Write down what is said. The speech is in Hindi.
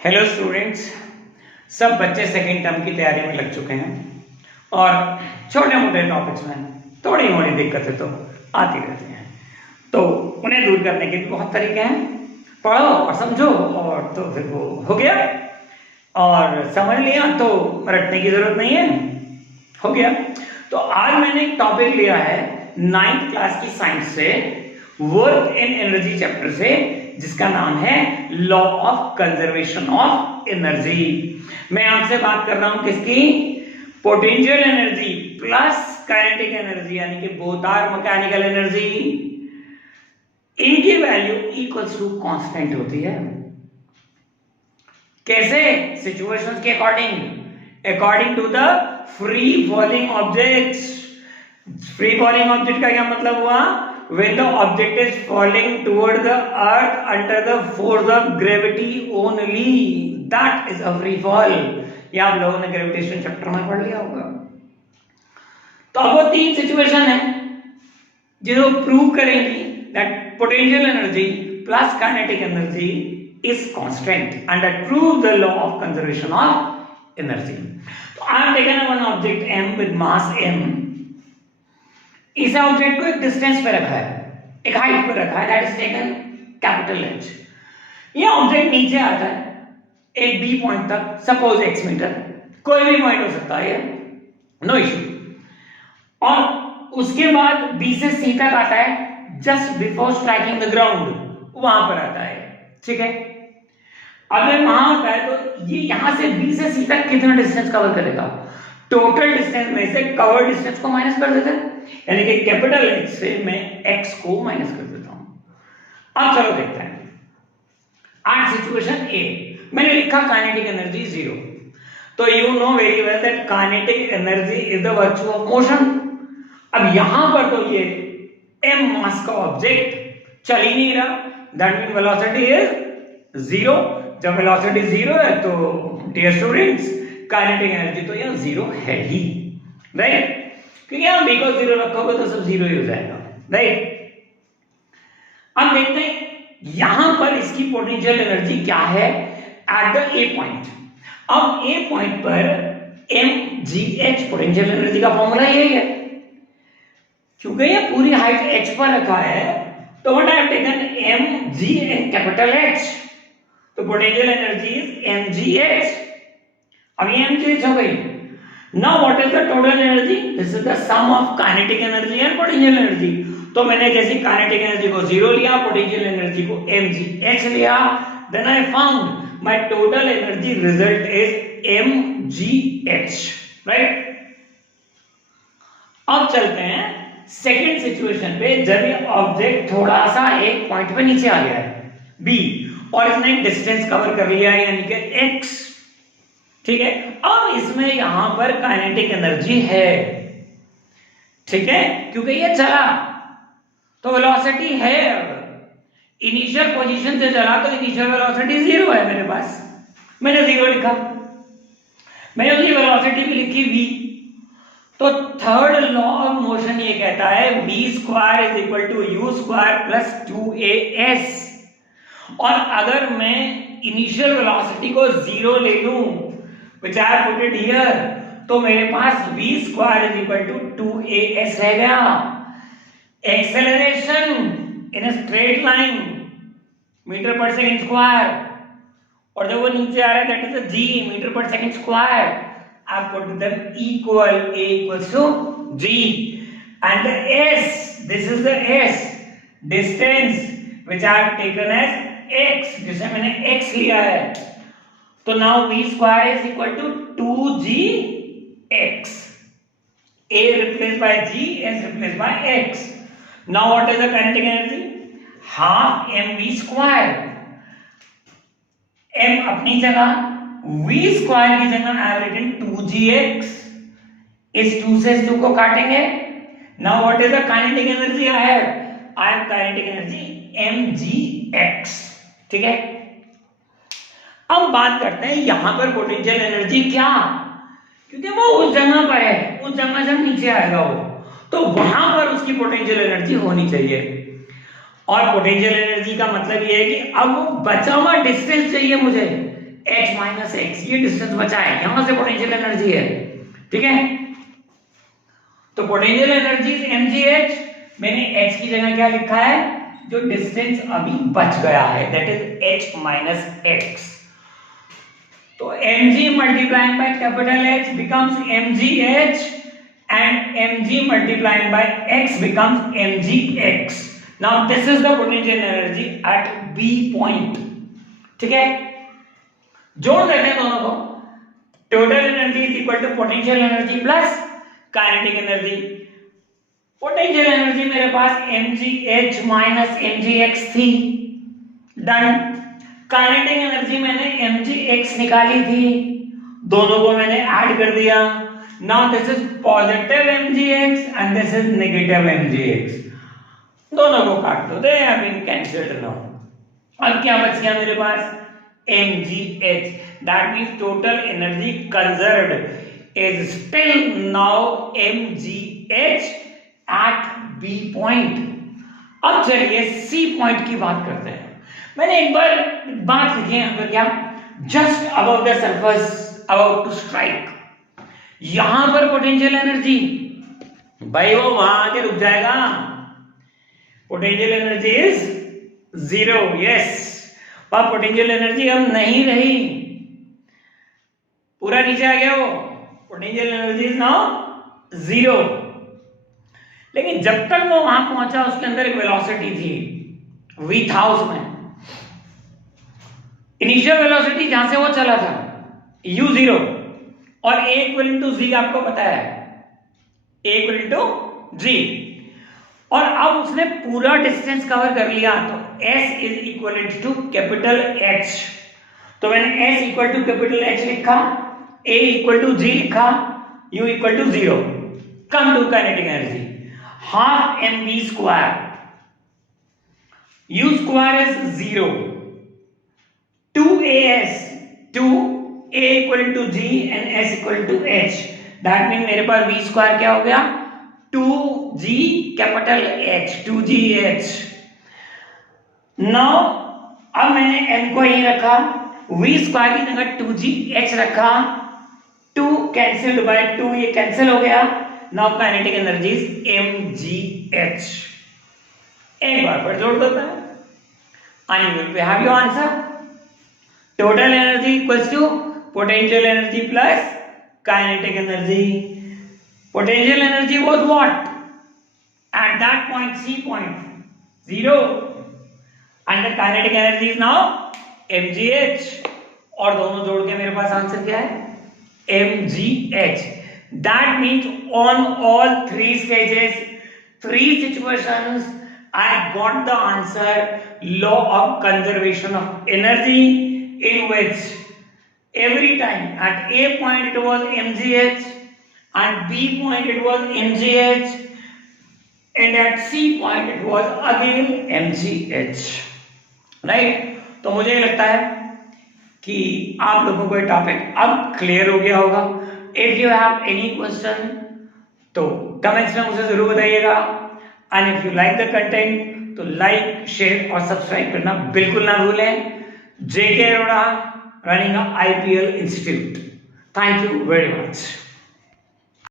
हेलो स्टूडेंट्स, सब बच्चे सेकेंड टर्म की तैयारी में लग चुके हैं और छोटे मोटे टॉपिक्स में थोड़ी मोड़ी दिक्कतें तो आती रहती हैं। तो उन्हें दूर करने के भी बहुत तरीके हैं। पढ़ो और समझो और तो फिर वो हो गया, और समझ लिया तो रटने की जरूरत नहीं है, हो गया। तो आज मैंने एक टॉपिक लिया है 9th क्लास की साइंस से, वर्क एंड एनर्जी चैप्टर से, जिसका नाम है law of conservation of energy. मैं आपसे बात कर रहा हूं किसकी? Potential energy plus kinetic energy, यानी कि बोथ आर मैकेनिकल एनर्जी। इनकी वैल्यू इक्वल्स टू कांस्टेंट होती है। कैसे? सिचुएशंस के according to the free falling objects. Free falling object का क्या मतलब हुआ? When the object is falling toward the earth under the force of gravity only, that is a free fall। ये आप लोगों ने ग्रेविटेशन चैप्टर में पढ़ लिया होगा। तो अब वो तीन सिचुएशन है जो प्रूव करेंगी that potential energy plus kinetic energy is constant and that prove the law of conservation of energy। तो I have taken one object m with mass m। इस ऑब्जेक्ट को एक डिस्टेंस पे रखा है, एक हाइट पे रखा है, that is taken capital H. ये ऑब्जेक्ट नीचे आता है एक बी पॉइंट तक, सपोज x मीटर, कोई भी पॉइंट हो सकता है, नो इशू। और उसके बाद b से c तक आता है just before striking the ground, वहां पर आता है, ठीक है। अगर वहां आता है तो ये यहां से b से c तक कितना डिस्टेंस कवर करेगा? टोटल डिस्टेंस में से कवर डिस्टेंस को माइनस कर देते हैं, यानी कि कैपिटल X से मैं x को माइनस कर देता हूं। अब चलो देखते हैं। आज सिचुएशन ए मैंने लिखा काइनेटिक एनर्जी 0। तो you know very well that kinetic energy is the virtue of motion. अब यहां पर तो ये m मास का ऑब्जेक्ट चल ही नहीं रहा, दैट मीन वेलोसिटी इज 0। जब वेलोसिटी 0 है तो डियर स्टूडेंट्स काइनेटिक एनर्जी तो यह 0 है ही, राइट? क्योंकि यहां b को 0 रखोगे तो सब 0 ही हो जाएगा, राइट? अब देखते हैं यहां पर इसकी पोटेंशियल एनर्जी क्या है एट द ए पॉइंट। अब ए पॉइंट पर mgh पोटेंशियल एनर्जी का फॉर्मूला यही है। क्योंकि ये पूरी हाइट h पर रखा है तो what I have taken mg and capital H, तो पोटेंशियल एनर्जी इज mgh। अब ये mgh हो गई। Now what is the total energy? This is the sum of kinetic energy and potential energy। तो मैंने जैसे काइनेटिक एनर्जी को 0 लिया, पोटेंशियल एनर्जी को mgh लिया, then I found my total energy result is mgh, right? अब चलते हैं सेकेंड सिचुएशन पे, जब ये ऑब्जेक्ट थोड़ा सा एक पॉइंट पे नीचे आ गया है b और इसने एक डिस्टेंस कवर कर लिया है, यानी कि x, ठीक है। अब इसमें यहां पर काइनेटिक एनर्जी है, ठीक है, क्योंकि ये चला तो वेलोसिटी है। अब इनिशियल पोजीशन से चला तो इनिशियल वेलोसिटी 0 है मेरे पास, मैंने 0 लिखा, मैंने उसकी वेलोसिटी भी लिखी v। तो थर्ड लॉ ऑफ मोशन ये कहता है v square is equal to u square plus 2as। और अगर मैं इनिशियल वेलोसिटी को 0 ले लूं, which I have put it here, तो मेरे पास v square is equal to 2as रह गया। Acceleration in straight line metre per second square, और जब वो नीचे आ रहा है that is a g metre per second square. I have put them equal, a equals to g and the s, this is the s distance which I have taken as x, जिसे मैंने x लिया है। तो now v square is equal to 2gx, a replaced by g, s replaced by x। Now what is the kinetic energy? Half mv square। m अपनी जगह, v square की जगह I have written 2gx। इस 2 से इस 2 को काटेंगे। Now what is the kinetic energy I have? I have kinetic energy mgx, ठीक है। अब बात करते हैं यहां पर पोटेंशियल एनर्जी क्या, क्योंकि वो उस जगह पर है, उस जगह से नीचे आएगा वो, तो वहां पर उसकी पोटेंशियल एनर्जी होनी चाहिए। और पोटेंशियल एनर्जी का मतलब ये है कि अब वो बचा हुआ डिस्टेंस चाहिए मुझे H माइनस एक्स, ये डिस्टेंस बचा है, यहां से पोटेंशियल एनर्जी है, ठीक है। तो पोटेंशियल एनर्जी इज mgh, मैंने h की जगह क्या लिखा है, जो डिस्टेंस अभी बच गया है, that is h minus x। तो mg multiplying by capital H becomes mgh and mg multiplying by x becomes mgx. Now this is the potential energy at B point, ठीक है। जोड़ देते हैं दोनों को, total energy is equal to potential energy plus kinetic energy. Potential energy मेरे पास mgh माइनस mgx थी, डन। काइनेटिक एनर्जी मैंने mgx निकाली थी, दोनों को मैंने ऐड कर दिया। Now this is positive mgx and this is negative mgx, दोनों को काट दो, they have been cancelled now. अब क्या बच गया मेरे पास, mgh, that means total energy conserved is still now mgh at B point. अब चलिए C पॉइंट की बात करते हैं। मैंने एक बात लिखी है अगर, क्या, just above the surface about to strike, यहां पर पोटेंशियल एनर्जी, भाई वो वहां आके रुक जाएगा, पोटेंशियल एनर्जी इज 0, यस, पर पोटेंशियल एनर्जी अब नहीं रही, पूरा नीचे आ गया वो, पोटेंशियल एनर्जी इज नाउ 0। लेकिन जब तक वो वहां पहुंचा उसके अंदर एक वेलोसिटी थी, v था उसमें, इनिशियल वेलोसिटी जहां से वो चला था u0, और a इक्वल टू g आपको पता है, a इक्वल टू g, और अब उसने पूरा डिस्टेंस कवर कर लिया, तो s is equal to capital H, तो मैंने s equal to capital H लिखा, a इक्वल टू g लिखा, u equal to 0। Come to kinetic energy, half mv square, u square is 0, 2as, 2a equal to g and s equal to h, that mean मेरे पास v स्क्वायर क्या हो गया, 2g capital H, 2gh। Now अब मैंने m को यही रखा, v स्क्वायर की जगह 2gh रखा, 2 कैंसिल्ड बाय 2, ये कैंसिल हो गया। Now kinetic energy is mgh। एक बार फिर जोड़ देता है, and you will have your answer. Total energy equals to potential energy plus kinetic energy. Potential energy was what? At that point, C point, 0. And the kinetic energy is now mgh. और दोनों जोड़ के मेरे पास आंसर क्या है, mgh. That means on all 3 stages, 3 situations, I got the answer, law of conservation of energy, in which every time at A point it was mgh, and B point it was mgh, and at C point it was again mgh, right? तो मुझे लगता है कि आप लोगों को ये टॉपिक अब क्लियर हो गया होगा। If you have any question तो कमेंट्स में मुझे जरूर बताइएगा, and if you like the content तो लाइक, शेयर और सब्सक्राइब करना बिल्कुल ना भूलें। JK Arora, running a IPL Institute. Thank you very much.